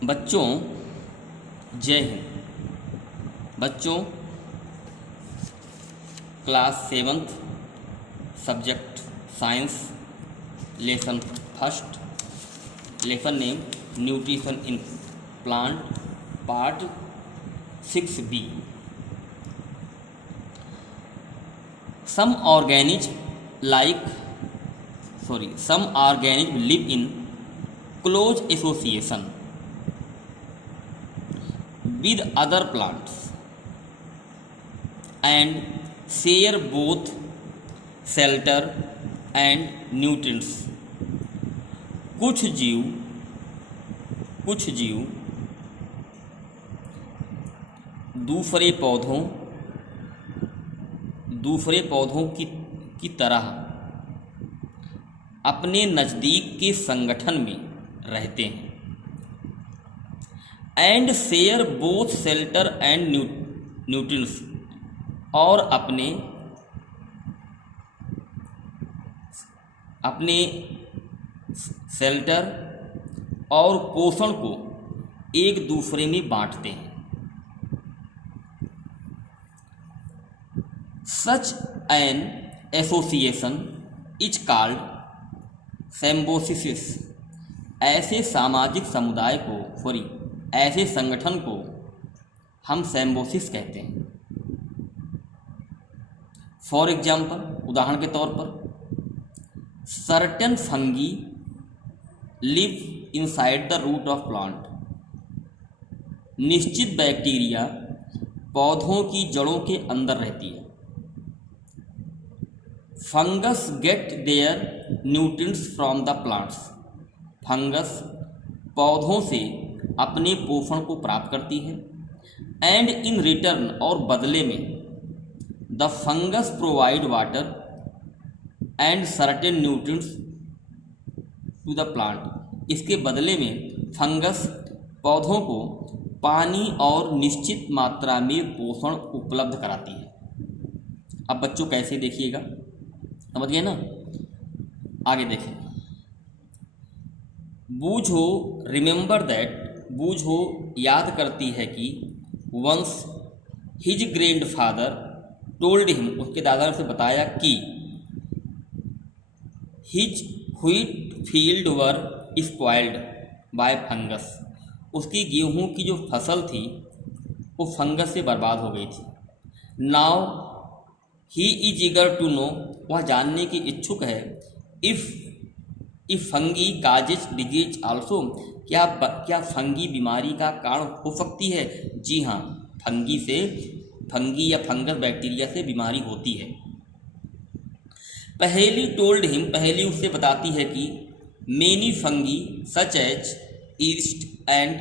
बच्चों जय हिंद। बच्चों class 7th subject science lesson first, lesson name nutrition in plant, part 6B। some organisms live in close association with other plants and share both shelter and nutrients। कुछ जीव दूसरे पौधों की तरह अपने नज़दीक के संगठन में रहते हैं। And share both shelter and nutrients, और अपने शेल्टर और पोषण को एक दूसरे में बांटते हैं। Such an association is called symbiosis। ऐसे सामाजिक समुदाय को ऐसे संगठन को हम सिम्बायोसिस कहते हैं। फॉर एग्जाम्पल, उदाहरण के तौर पर, certain fungi live inside the root of plant. निश्चित बैक्टीरिया पौधों की जड़ों के अंदर रहती है। Fungus get their nutrients from the plants. Fungus पौधों से अपने पोषण को प्राप्त करती है। एंड इन रिटर्न, और बदले में, the fungus provide water and certain nutrients to the plant. इसके बदले में फंगस पौधों को पानी और निश्चित मात्रा में पोषण उपलब्ध कराती है। अब बच्चों कैसे देखिएगा, समझ गए ना? आगे देखें। बूझो रिमेंबर दैट, बूझो याद करती है कि once his grandfather told him, उसके दादा से बताया कि his wheat field were spoiled by fungus. उसकी गेहूं की जो फसल थी वो फंगस से बर्बाद हो गई थी। Now he is eager to know, वह जानने की इच्छुक है, if fungi causes disease also, क्या फंगी बीमारी का कारण हो सकती है? जी हाँ, फंगी या फंगस बैक्टीरिया से बीमारी होती है। पहेली टोल्ड हिम, पहेली उससे बताती है कि many fungi such as yeast and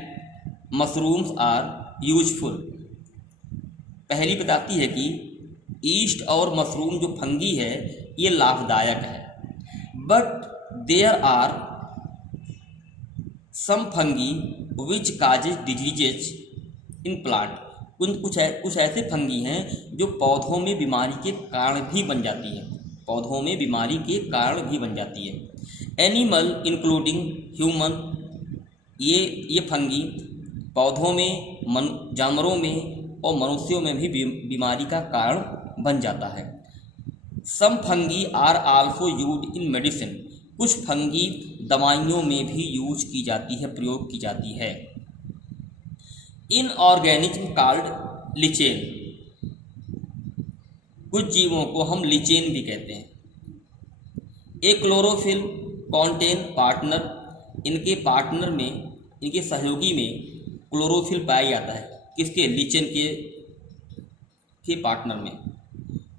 mushrooms are useful. Paheli बताती है कि ईस्ट और मशरूम जो फंगी है ये लाभदायक है। But there are some fungi which causes diseases in plant. कुछ ऐसे फंगी हैं जो पौधों में बीमारी के कारण भी बन जाती है, एनिमल इंक्लूडिंग ह्यूमन, ये फंगी पौधों में, जानवरों में और मनुष्यों में भी बीमारी का कारण बन जाता है। Some fungi are also used in medicine, कुछ फंगी दवाइयों में भी यूज की जाती है, प्रयोग की जाती है। इन ऑर्गेनिज्म कॉल्ड लिचेन, कुछ जीवों को हम लिचेन भी कहते हैं। ए क्लोरोफिल कॉन्टेन पार्टनर, इनके सहयोगी में क्लोरोफिल पाया जाता है। किसके? लिचेन के पार्टनर में।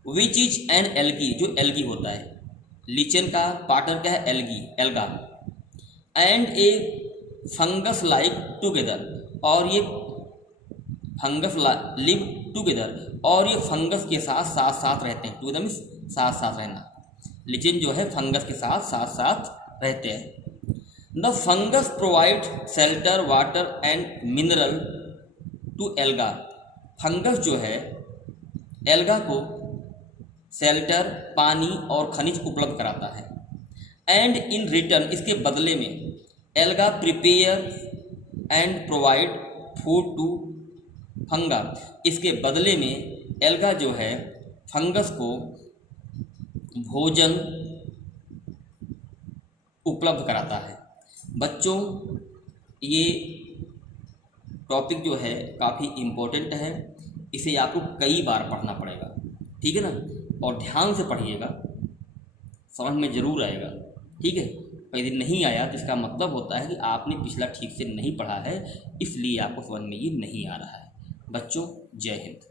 विच इज एन एल्गी, जो एल्गी होता है। लिचेन का पार्टनर क्या है? Alga. And A fungus like together, और ये फंगस लिव टुगेदर, और ये फंगस के साथ रहते हैं। टुगेदर मीन्स साथ रहना। लिचेन जो है फंगस के साथ रहते हैं। The fungus provide shelter, water and mineral to alga. Fungus जो है एल्गा को शेल्टर, पानी और खनिज उपलब्ध कराता है। एंड इन रिटर्न, इसके बदले में alga prepare and provide food to fungi. इसके बदले में एल्गा जो है फंगस को भोजन उपलब्ध कराता है। बच्चों, ये टॉपिक जो है काफ़ी इम्पोर्टेंट है, इसे आपको कई बार पढ़ना पड़ेगा, ठीक है ना, और ध्यान से पढ़िएगा, समझ में ज़रूर आएगा, ठीक है। यदि नहीं आया तो इसका मतलब होता है कि आपने पिछला ठीक से नहीं पढ़ा है, इसलिए आपको समझ में ये नहीं आ रहा है। बच्चों, जय हिंद।